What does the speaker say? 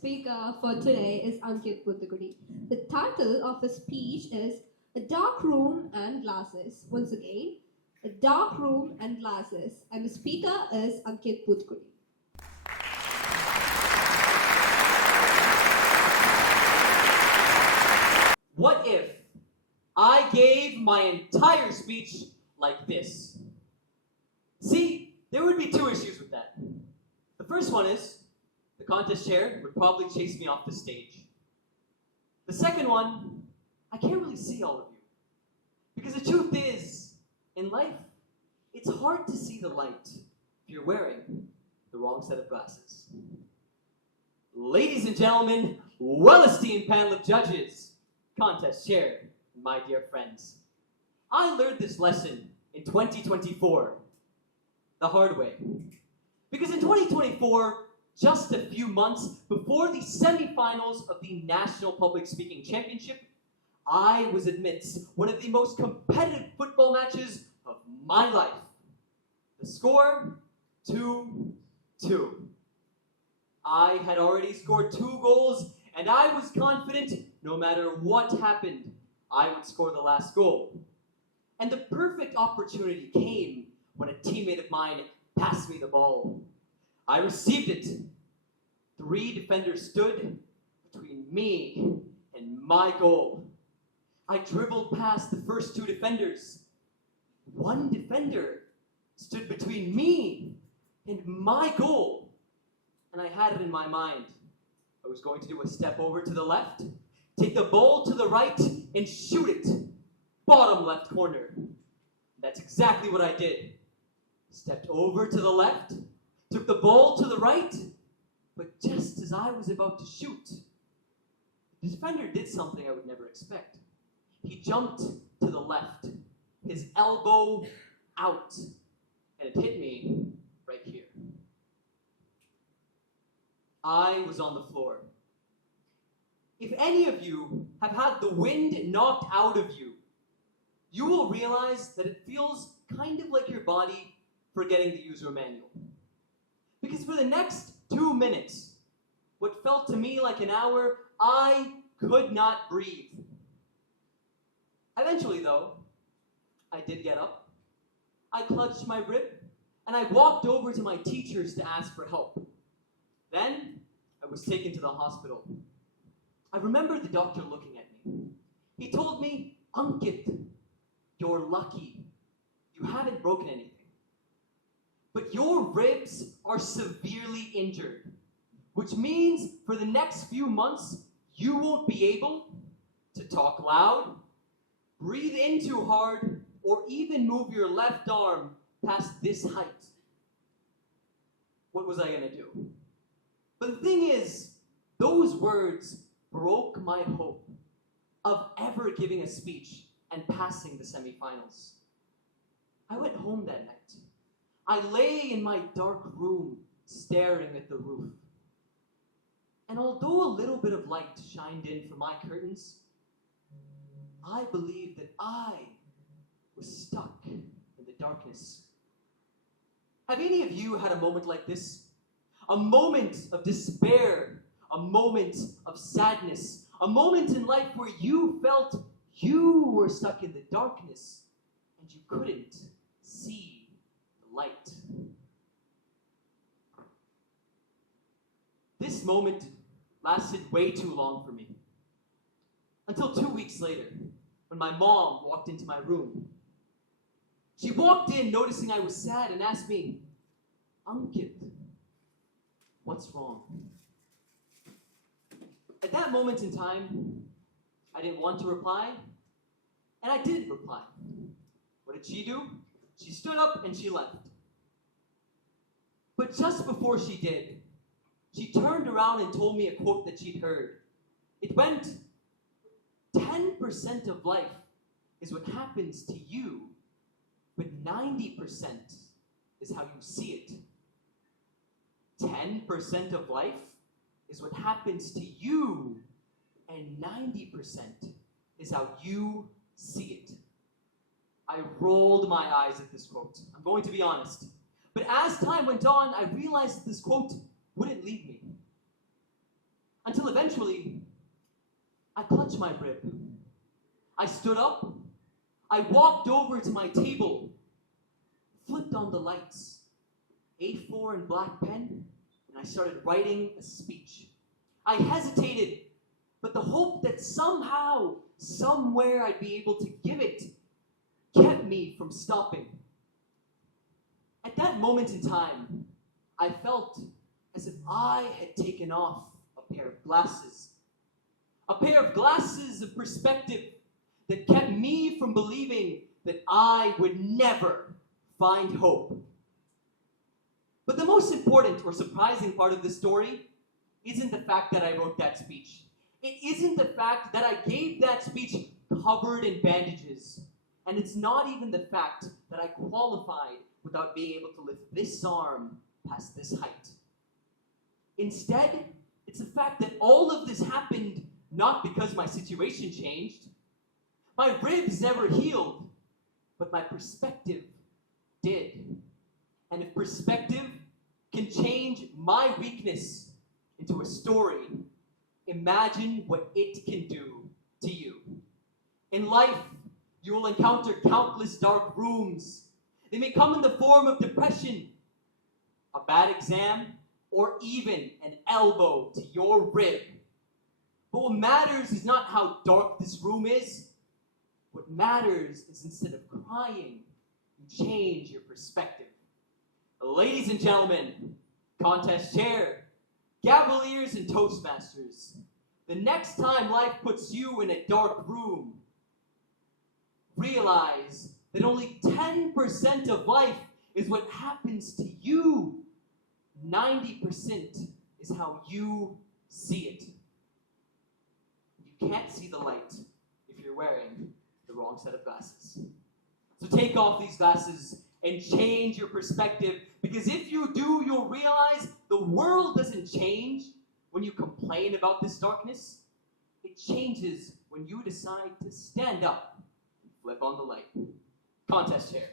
speaker for today is Ankit Puthukudi. The title of his speech is A Dark Room and Glasses. Once again, A Dark Room and Glasses. And the speaker is Ankit Puthukudi. What if I gave my entire speech like this? See, there would be two issues with that. The first one is, the contest chair would probably chase me off the stage. The second one, I can't really see all of you. Because the truth is, in life, it's hard to see the light if you're wearing the wrong set of glasses. Ladies and gentlemen, well-esteemed panel of judges, contest chair, my dear friends, I learned this lesson in 2024 the hard way. Because in 2024, just a few months before the semifinals of the National Public Speaking Championship, I was amidst one of the most competitive football matches of my life. The score, 2-2. I had already scored 2 goals, and I was confident no matter what happened, I would score the last goal. And the perfect opportunity came when a teammate of mine passed me the ball. I received it. 3 defenders stood between me and my goal. I dribbled past the first 2 defenders. 1 defender stood between me and my goal. And I had it in my mind. I was going to do a step over to the left, take the ball to the right, and shoot it. Bottom left corner. That's exactly what I did. Stepped over to the left, took the ball to the right, but just as I was about to shoot, the defender did something I would never expect. He jumped to the left, his elbow out, and it hit me right here. I was on the floor. If any of you have had the wind knocked out of you, you will realize that it feels kind of like your body forgetting to use your manual. Because for the next 2 minutes, what felt to me like an hour, I could not breathe. Eventually, though, I did get up. I clutched my rib, and I walked over to my teachers to ask for help. Then, I was taken to the hospital. I remember the doctor looking at me. He told me, "Ankit, you're lucky. You haven't broken anything. But your ribs are severely injured, which means for the next few months, you won't be able to talk loud, breathe in too hard, or even move your left arm past this height." What was I going to do? But the thing is, those words broke my hope of ever giving a speech and passing the semifinals. I went home that night. I lay in my dark room, staring at the roof. And although a little bit of light shined in from my curtains, I believed that I was stuck in the darkness. Have any of you had a moment like this? A moment of despair, a moment of sadness, a moment in life where you felt you were stuck in the darkness and you couldn't see the light. This moment lasted way too long for me. Until 2 weeks later, when my mom walked into my room. She walked in noticing I was sad and asked me, "Ankit, what's wrong?" At that moment in time, I didn't want to reply, and I didn't reply. What did she do? She stood up and she left. But just before she did, she turned around and told me a quote that she'd heard. It went, 10% of life is what happens to you, but 90% is how you see it. 10% of life is what happens to you, and 90% is how you see it. I rolled my eyes at this quote. I'm going to be honest. But as time went on, I realized that this quote wouldn't leave me. Until eventually, I clutched my rib. I stood up, I walked over to my table, flipped on the lights, A4 and black pen, and I started writing a speech. I hesitated, but the hope that somehow, somewhere I'd be able to give it kept me from stopping. At that moment in time, I felt as if I had taken off a pair of glasses. A pair of glasses of perspective that kept me from believing that I would never find hope. But the most important or surprising part of the story isn't the fact that I wrote that speech. It isn't the fact that I gave that speech covered in bandages. And it's not even the fact that I qualified without being able to lift this arm past this height. Instead, it's the fact that all of this happened not because my situation changed. My ribs never healed, but my perspective did. And if perspective can change my weakness into a story, imagine what it can do to you. In life, you will encounter countless dark rooms. They may come in the form of depression, a bad exam, or even an elbow to your rib. But what matters is not how dark this room is. What matters is instead of crying, you change your perspective. Ladies and gentlemen, contest chair, Gaveliers and Toastmasters, the next time life puts you in a dark room, realize that only 10% of life is what happens to you. 90% is how you see it. You can't see the light if you're wearing the wrong set of glasses. So take off these glasses and change your perspective, because if you do, you'll realize the world doesn't change when you complain about this darkness. It changes when you decide to stand up and flip on the light. Contest chair.